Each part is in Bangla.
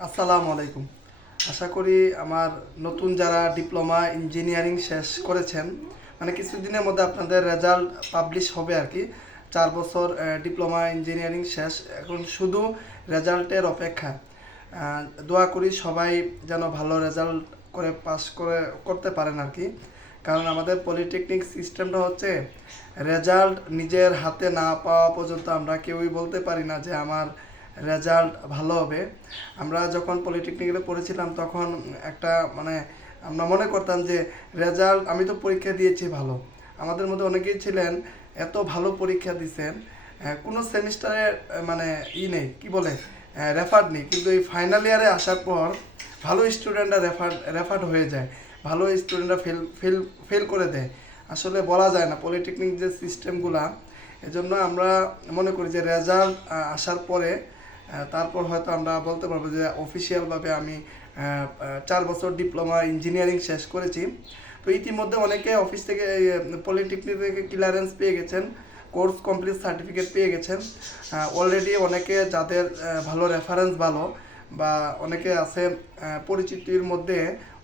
আসসালামু আলাইকুম। আশা করি আমার নতুন যারা ডিপ্লোমা ইঞ্জিনিয়ারিং শেষ করেছেন, মানে কিছুদিনের মধ্যে আপনাদের রেজাল্ট পাবলিশ হবে আর কি। 4 বছর ডিপ্লোমা ইঞ্জিনিয়ারিং শেষ, এখন শুধু রেজাল্টের অপেক্ষা। দোয়া করি সবাই যেন ভালো রেজাল্ট করে পাস করতে পারেন আর কি। কারণ আমাদের পলিটেকনিক সিস্টেমটা হচ্ছে রেজাল্ট নিজের হাতে না পাওয়া পর্যন্ত আমরা কেউই বলতে পারি না যে আমার রেজাল্ট ভালো হবে। আমরা যখন পলিটেকনিকে পড়েছিলাম তখন একটা মানে আমরা মনে করতাম যে রেজাল্ট, আমি তো পরীক্ষা দিয়েছি ভালো। আমাদের মধ্যে অনেকেই ছিলেন এত ভালো পরীক্ষা দিচ্ছেন, কোনো সেমিস্টারে মানে নেই, কি বলে, রেফার্ড নেই, কিন্তু এই ফাইনাল ইয়ারে আসার পর ভালো স্টুডেন্টরা রেফার্ড হয়ে যায়, ভালো স্টুডেন্টরা ফেল ফেল ফেল করে দেয়। আসলে বলা যায় না পলিটেকনিক যে সিস্টেমগুলা। এজন্য আমরা মনে করি যে রেজাল্ট আসার পরে তারপর হয়তো আমরা বলতে পারবো যে অফিসিয়ালভাবে আমি 4 বছর ডিপ্লোমা ইঞ্জিনিয়ারিং শেষ করেছি। তো ইতিমধ্যে অনেকে অফিস থেকে পলিটেকনিক থেকে ক্লিয়ারেন্স পেয়ে গেছেন, কোর্স কমপ্লিট সার্টিফিকেট পেয়ে গেছেন। অলরেডি অনেকে যাদের ভালো রেফারেন্স ভালো, বা অনেকে আছে পরিচিতির মধ্যে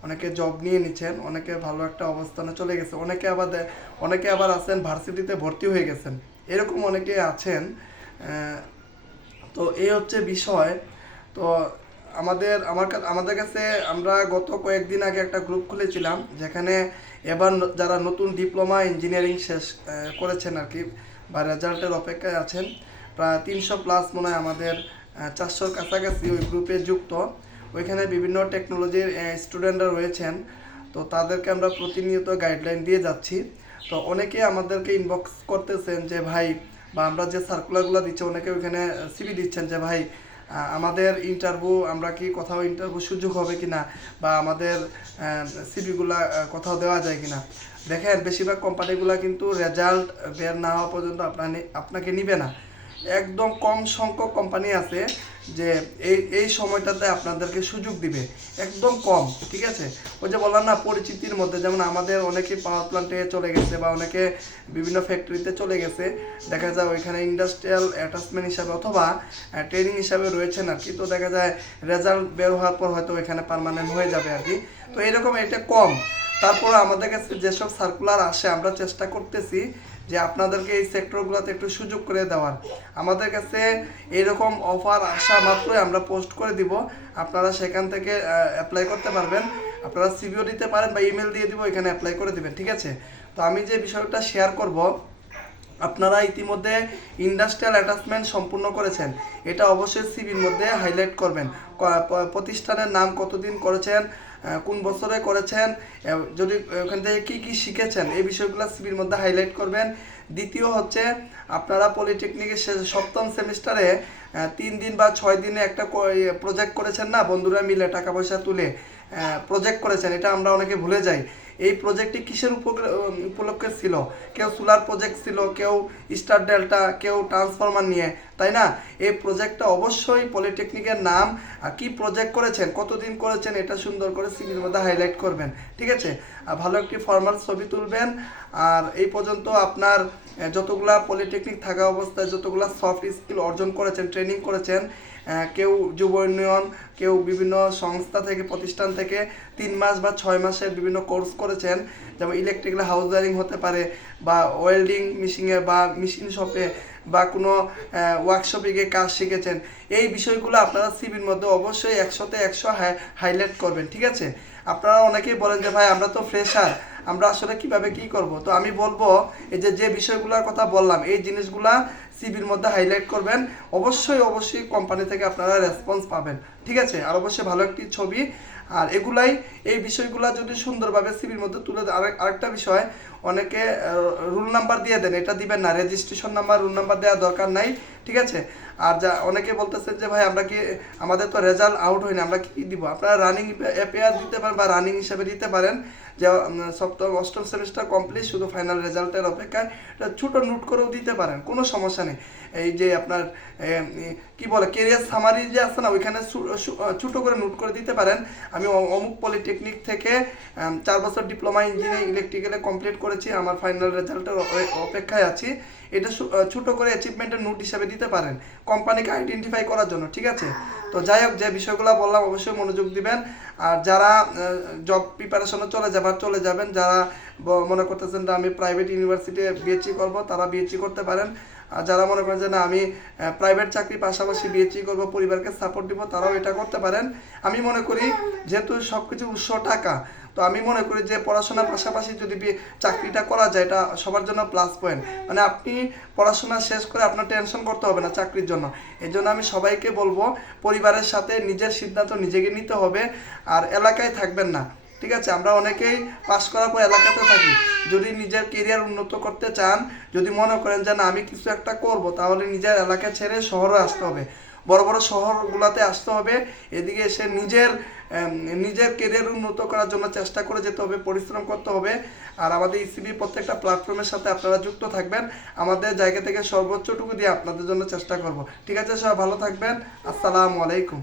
অনেকে জব নিয়ে নিচ্ছেন, অনেকে ভালো একটা অবস্থানে চলে গেছে, অনেকে আবার আছেন ভার্সিটিতে ভর্তি হয়ে গেছেন, এরকম অনেকে আছেন। তো এই হচ্ছে বিষয়। তো আমাদের কাছে আমরা গত কয়েকদিন আগে একটা গ্রুপ খুলেছিলাম, যেখানে এবার যারা নতুন ডিপ্লোমা ইঞ্জিনিয়ারিং শেষ করেছেন আর কি, বা রেজাল্টের অপেক্ষায় আছেন, প্রায় 300+ মনে হয় আমাদের 400-র কাছাকাছি ওই গ্রুপে যুক্ত। ওইখানে বিভিন্ন টেকনোলজির স্টুডেন্টরা রয়েছেন। তো তাদেরকে আমরা প্রতিনিয়ত গাইডলাইন দিয়ে যাচ্ছি। তো অনেকে আমাদেরকে ইনবক্স করতেছেন যে ভাই, বা আমরা যে সার্কুলারগুলো দিচ্ছি, অনেকে ওইখানে সিভি দিচ্ছেন যে ভাই আমাদের ইন্টারভিউ, আমরা কি কোথাও ইন্টারভিউ সুযোগ হবে কি না, বা আমাদের সিভিগুলা কোথাও দেওয়া যায় কি না। দেখেন বেশিরভাগ কোম্পানিগুলো কিন্তু রেজাল্ট বের না হওয়া পর্যন্ত আপনাকে নিবে না। একদম কম সংখ্যক কোম্পানি আছে যে এই সময়টাতে আপনাদেরকে সুযোগ দিবে, একদম কম, ঠিক আছে। ওই যে বললাম না পরিচিতির মধ্যে, যেমন আমাদের অনেকে পাওয়ার প্ল্যান্টে চলে গেছে, বা অনেকে বিভিন্ন ফ্যাক্টরিতে চলে গেছে, দেখা যায় ওইখানে ইন্ডাস্ট্রিয়াল অ্যাটাচমেন্ট হিসাবে অথবা ট্রেনিং হিসাবে রয়েছেন আর কি। তো দেখা যায় রেজাল্ট বের হওয়ার পর হয়তো ওইখানে পার্মানেন্ট হয়ে যাবে আর কি। তো এরকম এটা কম। তারপর আমাদের কাছে যেসব সার্কুলার আসে আমরা চেষ্টা করতেছি যে আপনাদেরকে এই সেক্টরগুলোতে একটু সুযোগ করে দেওয়ার। আমাদের কাছে এরকম অফার আসা মাত্রই আমরা পোস্ট করে দিব, আপনারা সেখান থেকে অ্যাপ্লাই করতে পারবেন। আপনারা সিভিও দিতে পারেন বা ইমেল দিয়ে দিব, এখানে অ্যাপ্লাই করে দিবেন, ঠিক আছে। তো আমি যে বিষয়টা শেয়ার করব, আপনারা ইতিমধ্যে ইন্ডাস্ট্রিয়াল অ্যাটাচমেন্ট সম্পূর্ণ করেছেন, এটা অবশ্যই সিভির মধ্যে হাইলাইট করবেন। প্রতিষ্ঠানের নাম, কতদিন করেছেন, কোন বছরে করেছেন, যদি ওখান থেকে কী কী শিখেছেন, এই বিষয়গুলো সিভির মধ্যে হাইলাইট করবেন। দ্বিতীয় হচ্ছে, আপনারা পলিটেকনিকের সপ্তম সেমিস্টারে 3 দিন বা 6 দিনে একটা প্রজেক্ট করেছেন না, বন্ধুরা মিলে টাকা পয়সা তুলে প্রজেক্ট করেছেন, এটা আমরা অনেকে ভুলে যাই। এই প্রজেক্টটি কিসের উপলক্ষে ছিল? কেউ সোলার প্রজেক্ট ছিল, কেউ স্টার ডেল্টা, কেউ ট্রান্সফরমার নিয়ে, তাই না? এই প্রজেক্টটা অবশ্যই পলিটেকনিকের নাম আর কি প্রজেক্ট করেছেন, কতদিন করেছেন, এটা সুন্দর করে সিভির মধ্যে হাইলাইট করবেন, ঠিক আছে। আর ভালো একটি ফর্মাল ছবি তুলবেন। আর এই পর্যন্ত আপনার যতগুলা পলিটেকনিক থাকা অবস্থায় যতগুলা সফট স্কিল অর্জন করেছেন, ট্রেনিং করেছেন, কেউ যুব উন্নয়ন, কেউ বিভিন্ন সংস্থা থেকে, প্রতিষ্ঠান থেকে 3 মাস বা 6 মাসের বিভিন্ন কোর্স করেছেন, যেমন ইলেকট্রিক্যাল হাউস ওয়ারিং হতে পারে, বা ওয়েল্ডিং মেশিনে বা মেশিন শপে, বা কোনো ওয়ার্কশপে গিয়ে কাজ শিখেছেন, এই বিষয়গুলো আপনারা সিভির মধ্যে অবশ্যই 100তে 100 হাইলাইট করবেন, ঠিক আছে। আপনারা অনেকেই বলেন যে ভাই আমরা তো ফ্রেশার, আমরা আসলে কিভাবে কি করব। তো আমি বলবো এই যে বিষয়গুলোর কথা বললাম, এই জিনিসগুলা সিভির মধ্যে হাইলাইট করবেন। অবশ্যই কোম্পানি থেকে আপনারা রেসপন্স পাবেন, ঠিক আছে। আর অবশ্যই ভালো একটি ছবি। আর এই বিষয়গুলো যদি সুন্দরভাবে সিভির মধ্যে তুলে দেন। আরেকটা বিষয়, অনেকে রুল নাম্বার দিয়ে দেন, এটা দিবেন না, রেজিস্ট্রেশন নাম্বার, রুল নাম্বার দেওয়ার দরকার নাই, ঠিক আছে। আর অনেকে বলতেছেন যে ভাই আমরা কি, আমাদের তো রেজাল্ট আউট হয়নি, আমরা কি দিব। আপনারা রানিং এপিআর দিতে পারেন, বা রানিং হিসাবে দিতে পারেন যে সপ্তম অষ্টম সেমিস্টার কমপ্লিট, শুধু ফাইনাল রেজাল্টের অপেক্ষায়। এটা ছোটো নোট করেও দিতে পারেন, কোনো সমস্যা নেই। এই যে আপনার কি বলে কেরিয়ার সামারি যে আছে না, ওইখানে ছোটো করে নোট করে দিতে পারেন, আমি অমুক পলিটেকনিক থেকে 4 বছর ডিপ্লোমা ইঞ্জিনিয়ারিং ইলেকট্রিক্যালে কমপ্লিট করেছি, আমার ফাইনাল রেজাল্টের অপেক্ষায় আছি। এটা ছোটো করে অ্যাচিভমেন্টের নোট হিসাবে দিতে পারেন, কোম্পানিকে আইডেন্টিফাই করার জন্য, ঠিক আছে। তো যাই হোক, যে বিষয়গুলো বললাম অবশ্যই মনোযোগ দিবেন। আর যারা জব প্রিপারেশনে চলে যাবেন, যারা মনে করতেছেন যে আমি প্রাইভেট ইউনিভার্সিটি বিএসসি করব, তারা বিএসসি করতে পারেন। আর যারা মনে করেন যে না আমি প্রাইভেট চাকরির পাশাপাশি বিএসসি করব, পরিবারকে সাপোর্ট দিব, তারাও এটা করতে পারেন। আমি মনে করি যেহেতু সব কিছু উৎস টাকা, তো আমি মনে করি যে পড়াশোনার পাশাপাশি যদি চাকরিটা করা যায়, এটা সবার জন্য প্লাস পয়েন্ট। মানে আপনি পড়াশোনা শেষ করে আপনার টেনশন করতে হবে না চাকরির জন্য। এই জন্য আমি সবাইকে বলবো, পরিবারের সাথে নিজের সিদ্ধান্ত নিজেকে নিতে হবে, আর এলাকায় থাকবেন না। ঠিক আছে, আমরা অনেকেই পাস করার পর এলাকাতে থাকি। যদি নিজের কেরিয়ার উন্নত করতে চান, যদি মনে করেন যে না আমি কিছু একটা করব, তাহলে নিজের এলাকা ছেড়ে শহরে আসতে হবে, বড় বড় শহরগুলোতে আসতে হবে। এদিকে এসে নিজের কেরিয়ার উন্নত করার জন্য চেষ্টা করে যেতে হবে, পরিশ্রম করতে হবে। আর আমাদের ইসিবি প্রত্যেকটা প্ল্যাটফর্মের সাথে আপনারা যুক্ত থাকবেন, আমাদের জায়গা থেকে সর্বোচ্চটুকু দিয়ে আপনাদের জন্য চেষ্টা করব। ঠিক আছে, সবাই ভালো থাকবেন। আসসালামু আলাইকুম।